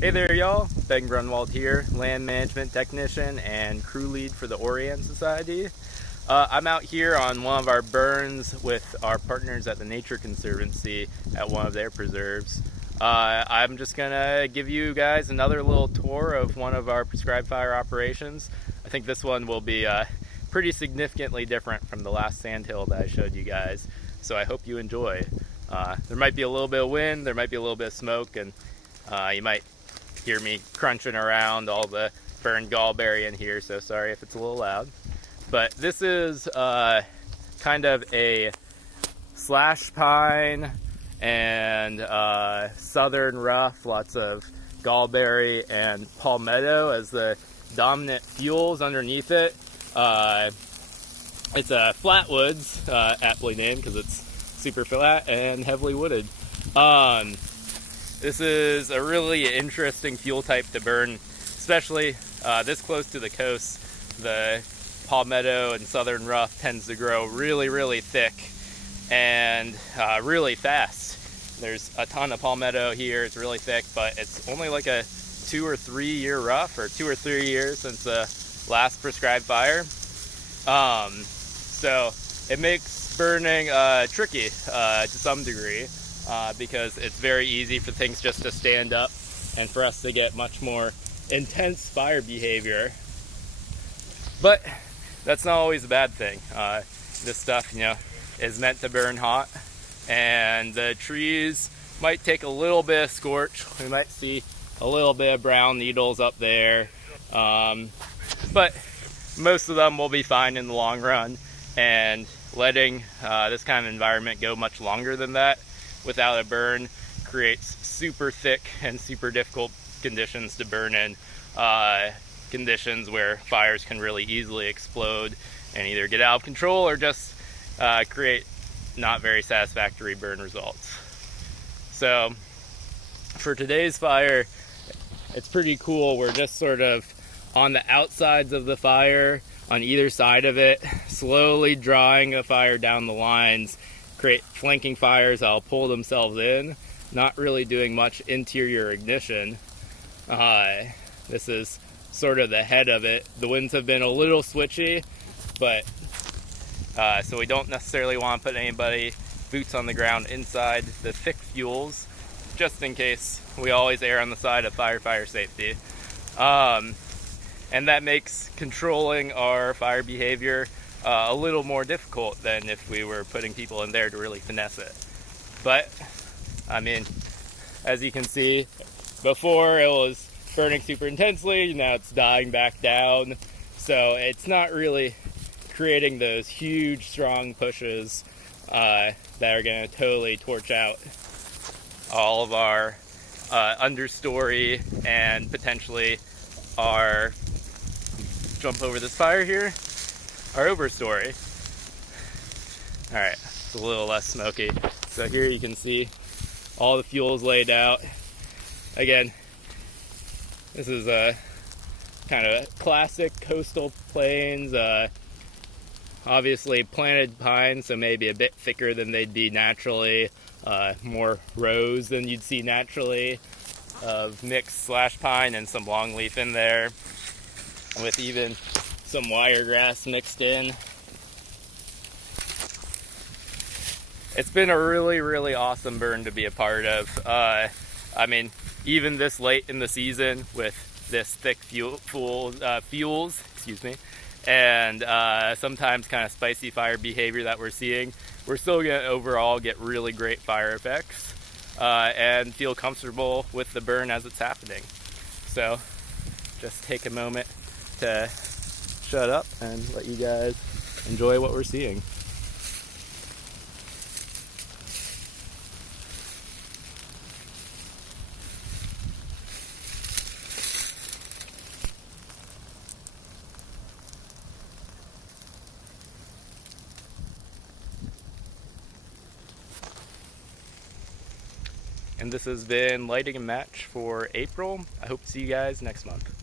Hey there y'all, Ben Grunwald here, land management technician and crew lead for the Orion Society. I'm out here on one of our burns with our partners at the Nature Conservancy at one of their preserves. I'm just gonna give you guys another little tour of one of our prescribed fire operations. I think this one will be pretty significantly different from the last sandhill that I showed you guys, so I hope you enjoy. There might be a little bit of wind, there might be a little bit of smoke, and you might hear me crunching around all the burned gallberry in here, so sorry if it's a little loud. But this is kind of a slash pine and southern rough, lots of gallberry and palmetto as the dominant fuels underneath it. It's a flatwoods, aptly named because it's super flat and heavily wooded. This is a really interesting fuel type to burn, especially this close to the coast. The palmetto and southern rough tends to grow really thick and really fast. There's a ton of palmetto here, it's really thick, but it's only like a 2 or 3 year rough, or 2 or 3 years since the last prescribed fire. So it makes burning tricky to some degree. Because it's very easy for things just to stand up and for us to get much more intense fire behavior. But that's not always a bad thing. This stuff, is meant to burn hot, and the trees might take a little bit of scorch. We might see a little bit of brown needles up there, but most of them will be fine in the long run, and letting this kind of environment go much longer than that without a burn creates super thick and super difficult conditions to burn in, conditions where fires can really easily explode and either get out of control or just create not very satisfactory burn results. So for today's fire, it's pretty cool. We're just sort of on the outsides of the fire, on either side of it, slowly drawing the fire down the lines, create flanking fires that'll pull themselves in, not really doing much interior ignition. This is sort of the head of it. The winds have been a little switchy, but so we don't necessarily want to put anybody boots on the ground inside the thick fuels, just in case. We always err on the side of fire safety. And that makes controlling our fire behavior a little more difficult than if we were putting people in there to really finesse it. But, I mean, as you can see, before it was burning super intensely, now it's dying back down. So it's not really creating those huge, strong pushes that are going to totally torch out all of our understory and potentially our, jump over this fire here, our overstory. Alright, it's a little less smoky. So here you can see all the fuels laid out. Again, this is a kind of classic coastal plains, obviously planted pine, so maybe a bit thicker than they'd be naturally, more rows than you'd see naturally, of mixed slash pine and some longleaf in there, with even some wiregrass mixed in. It's been a really awesome burn to be a part of. I mean, even this late in the season with this thick fuels, excuse me, and sometimes kind of spicy fire behavior that we're seeing, we're still gonna overall get really great fire effects and feel comfortable with the burn as it's happening. So just take a moment to shut up and let you guys enjoy what we're seeing. And this has been Lighting and Match for April. I hope to see you guys next month.